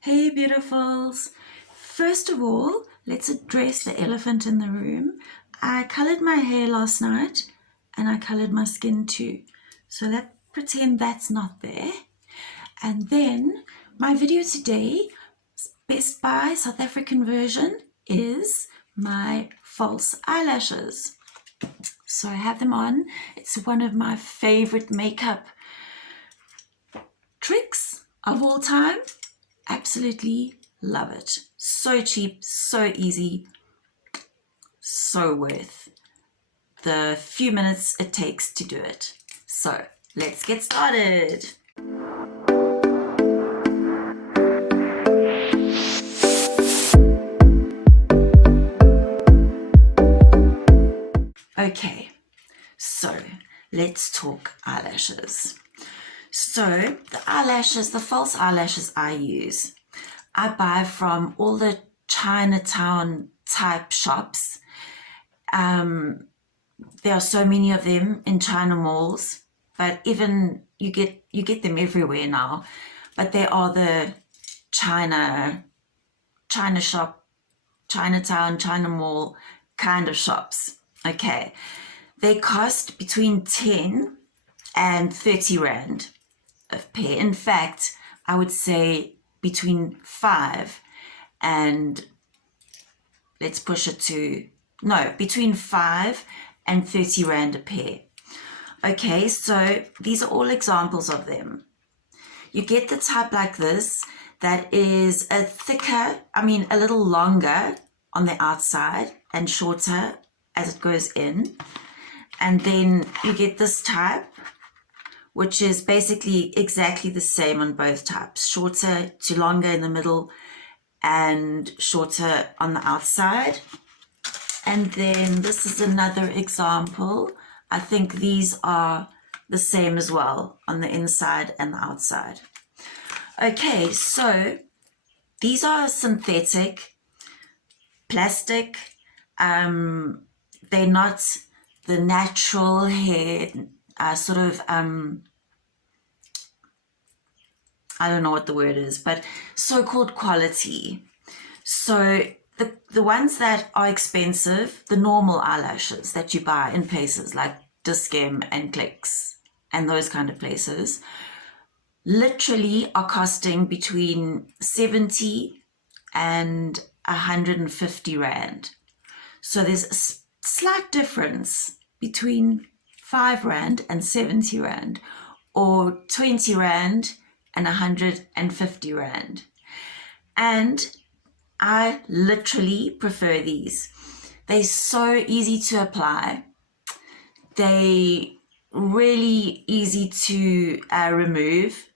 Hey beautifuls! First of all, let's address the elephant in the room. I colored my hair last night and I colored my skin too. So let's pretend that's not there. And then my video today, Best Buy South African version, is my false eyelashes. So I have them on. It's one of my favorite makeup tricks of all time. Absolutely love it. So cheap, so easy, so worth the few minutes it takes to do it. So let's get started. Okay, so let's talk eyelashes. So the eyelashes, the false eyelashes I use, I buy from all the Chinatown type shops. There are so many of them in China malls, but even you get them everywhere now. But they are the China shop, Chinatown, China mall kind of shops. Okay, they cost between 10 and 30 rand a pair. In fact, I would say between 5 and let's push it to, no, between 5 and 30 rand a pair. Okay, so these are all examples of them. You get the type like this that is a little longer on the outside and shorter as it goes in. And then you get this type, which is basically exactly the same on both types, shorter to longer in the middle and shorter on the outside. And then this is another example. I think these are the same as well on the inside and the outside. Okay, so these are synthetic, plastic. They're not the natural hair, I don't know what the word is, but so-called quality. So the ones that are expensive, the normal eyelashes that you buy in places like Dis-Chem and Clicks and those kind of places, literally are costing between 70 and 150 rand. So there's a slight difference between 5 rand and 70 rand, or 20 rand and 150 rand. And I literally prefer these. They're so easy to apply. They really easy to remove.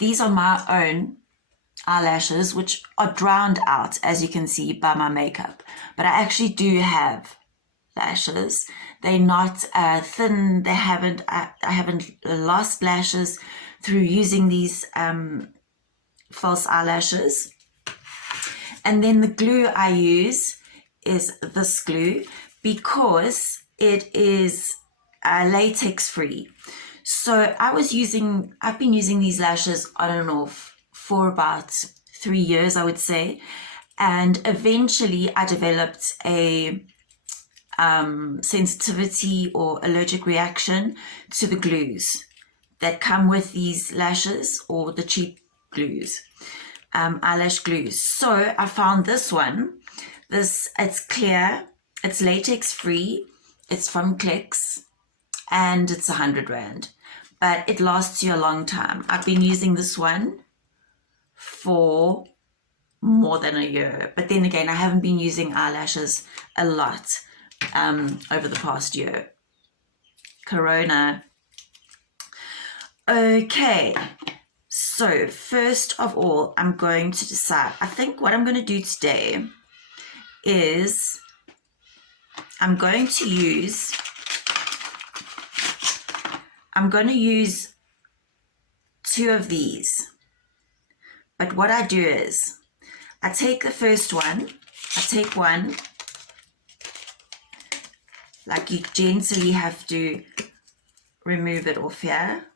These are my own eyelashes, which are drowned out, as you can see, by my makeup. But I actually do have lashes. They're not thin. I haven't lost lashes through using these false eyelashes. And then the glue I use is this glue because it is latex free. So I've been using these lashes on and off for about 3 years, I would say. And eventually I developed a sensitivity or allergic reaction to the glues that come with these lashes, or the cheap glues, eyelash glues. So I found this one. It's clear, it's latex free, it's from Clicks, and it's 100 rand. But it lasts you a long time. I've been using this one for more than a year. But then again, I haven't been using eyelashes a lot over the past year. Corona. Okay, so first of all, I'm going to decide. I think what I'm going to do today is I'm going to use 2 of these. But what I do is I take the first one, I take one, like you gently have to remove it off here.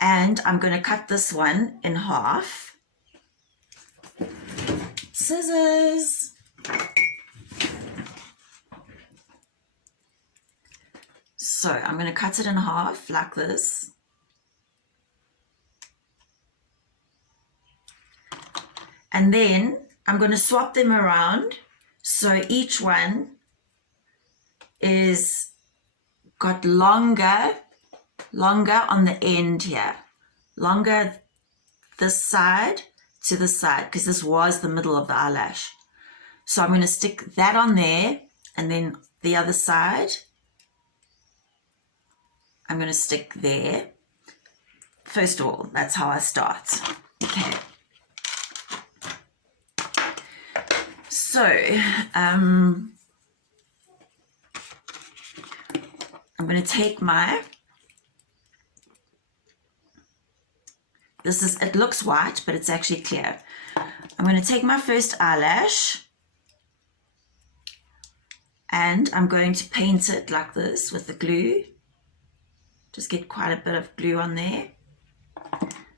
And I'm going to cut this one in half. Scissors. So I'm going to cut it in half like this. And then I'm going to swap them around. So each one is got longer on the end here. Longer this side to this side, because this was the middle of the eyelash. So I'm going to stick that on there, and then the other side I'm going to stick there. First of all, that's how I start. Okay. So, I'm going to take my, it looks white, but it's actually clear. I'm going to take my first eyelash and I'm going to paint it like this with the glue. Just get quite a bit of glue on there.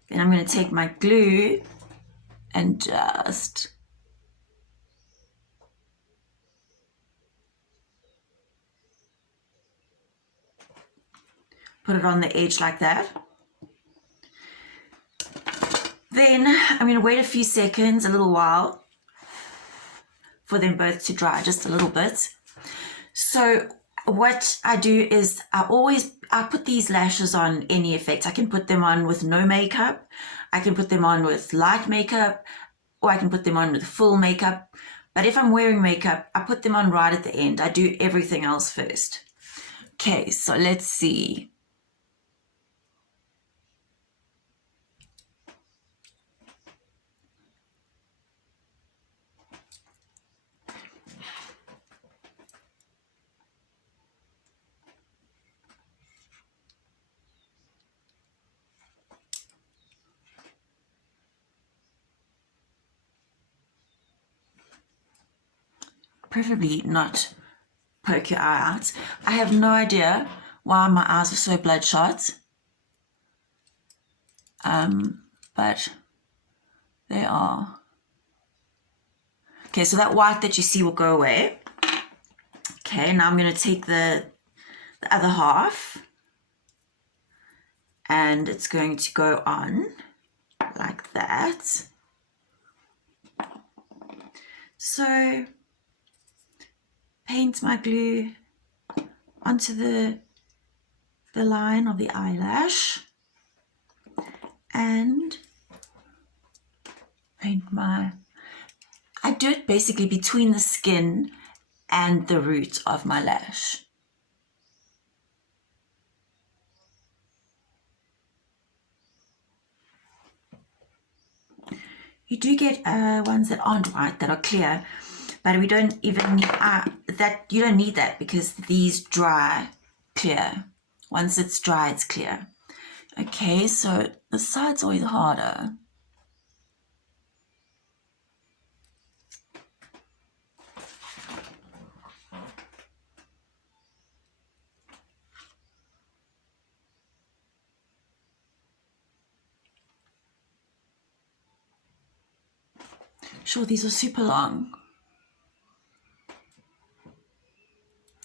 Then I'm going to take my glue and just put it on the edge like that. Then I'm going to wait a few seconds, a little while, for them both to dry, just a little bit. So what I do is I put these lashes on any effect. I can put them on with no makeup, I can put them on with light makeup, or I can put them on with full makeup. But if I'm wearing makeup, I put them on right at the end. I do everything else first. Okay, so let's see. Preferably not poke your eye out. I have no idea why my eyes are so bloodshot. But they are. Okay, so that white that you see will go away. Okay, now I'm going to take the other half and it's going to go on like that. So paint my glue onto the line of the eyelash and paint I do it basically between the skin and the root of my lash. You do get ones that aren't white, that are clear, but we don't even need that. You don't need that because these dry clear. Once it's dry, it's clear. Okay, so the side's always harder. Sure, these are super long.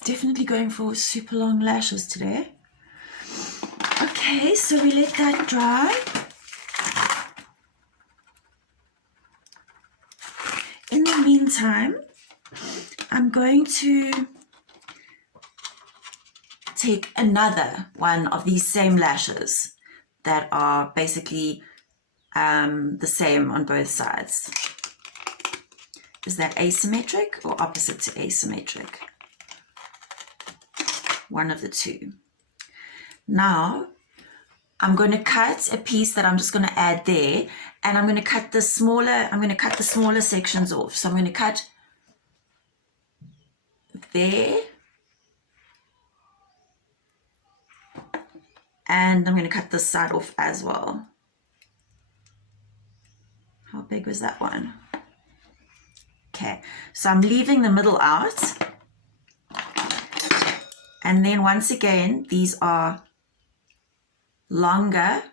Definitely going for super long lashes today. Okay, so we let that dry. In the meantime, I'm going to take another one of these same lashes that are basically the same on both sides. Is that asymmetric or opposite to asymmetric? One of the two. Now, I'm going to cut a piece that I'm just going to add there, and I'm going to cut the smaller sections off. So I'm going to cut there, and I'm going to cut this side off as well. How big was that one? Okay, so I'm leaving the middle out. And then once again, these are longer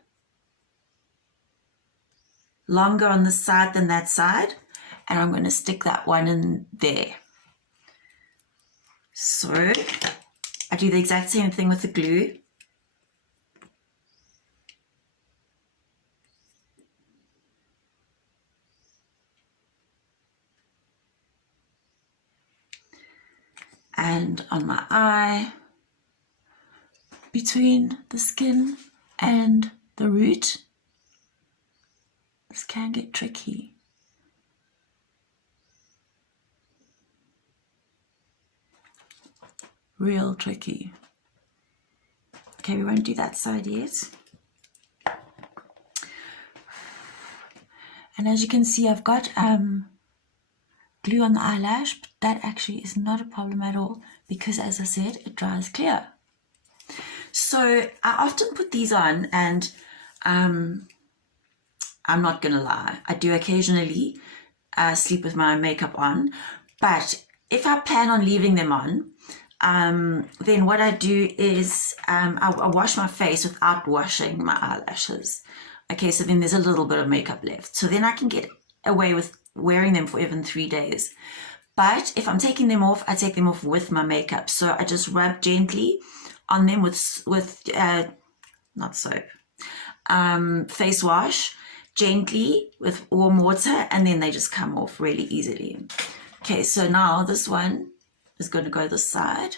longer on this side than that side, and I'm going to stick that one in there. So I do the exact same thing with the glue. And on my eye, between the skin and the root, this can get tricky. Real tricky. Okay, we won't do that side yet. And as you can see, I've got glue on the eyelash, but that actually is not a problem at all because, as I said, it dries clear. So I often put these on, and I'm not gonna lie, I do occasionally sleep with my makeup on, but if I plan on leaving them on, then what I do is I wash my face without washing my eyelashes. Okay, so then there's a little bit of makeup left. So then I can get away with wearing them for even 3 days. But if I'm taking them off, I take them off with my makeup. So I just rub gently on them with not soap, face wash, gently with warm water, and then they just come off really easily. Okay, so now this one is going to go this side.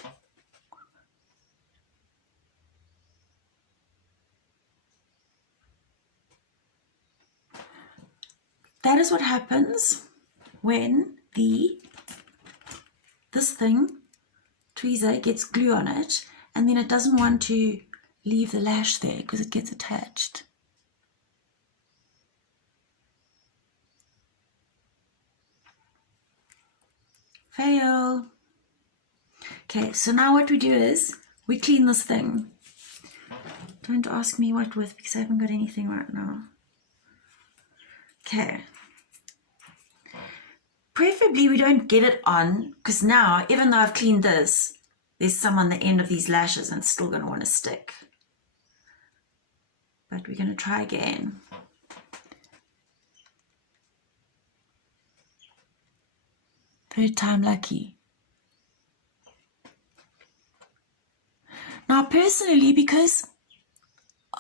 That is what happens when this thing, tweezer, gets glue on it, and then it doesn't want to leave the lash there because it gets attached. Fail. Okay, so now what we do is we clean this thing. Don't ask me what with because I haven't got anything right now. Okay. Preferably we don't get it on, because now, even though I've cleaned this, there's some on the end of these lashes and it's still going to want to stick. But we're going to try again. Third time lucky. Now personally, because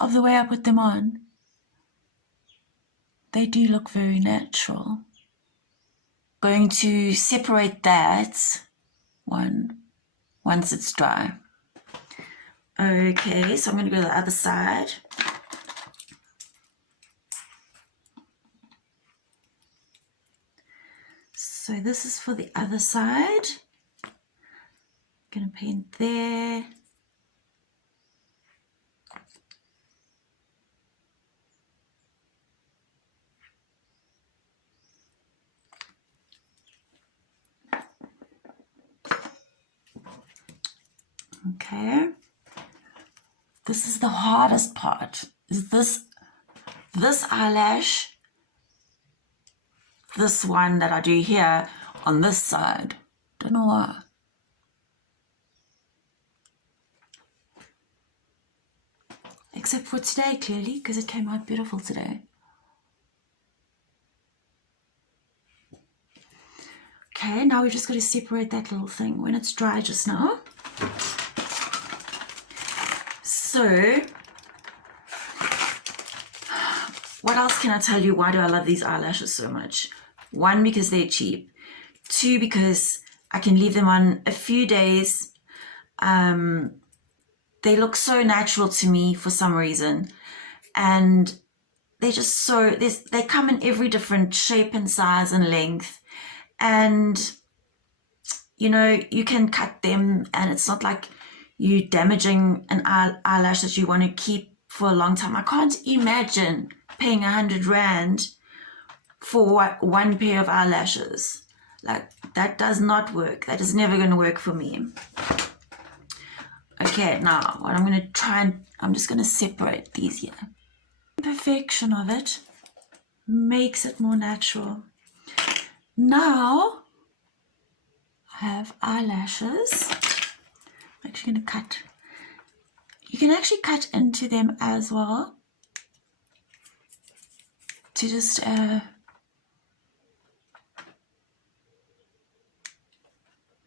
of the way I put them on, they do look very natural. Going to separate that one once it's dry. Okay, so I'm going to go to the other side. So this is for the other side. I'm going to paint there. Okay, this is the hardest part, is this eyelash, this one that I do here on this side. Don't know why. Except for today, clearly, because it came out beautiful today. Okay, now we've just got to separate that little thing when it's dry just now. So, what else can I tell you? Why do I love these eyelashes so much? 1, because they're cheap. 2, because I can leave them on a few days. They look so natural to me for some reason. And they're just so, they come in every different shape and size and length. And, you know, you can cut them and it's not like you damaging an eyelash that you want to keep for a long time. I can't imagine paying 100 Rand for one pair of eyelashes. Like, that does not work. That is never going to work for me. Okay, now what I'm going to try and I'm just going to separate these here. Imperfection of it makes it more natural. Now I have eyelashes. I'm actually going to cut. You can actually cut into them as well. to just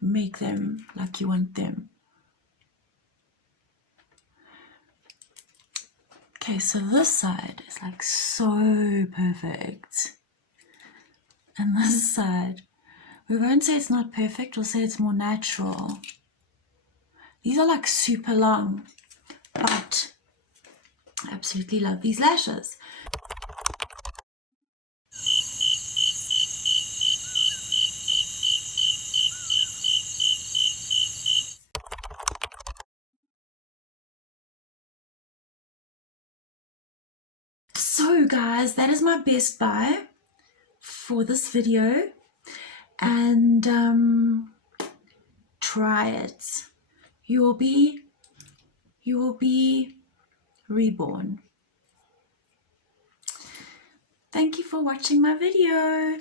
make them like you want them. Okay, so this side is like so perfect. And this side, we won't say it's not perfect, we'll say it's more natural. These are like super long, but I absolutely love these lashes. So guys, that is my best buy for this video, and try it. You will be reborn. Thank you for watching my video.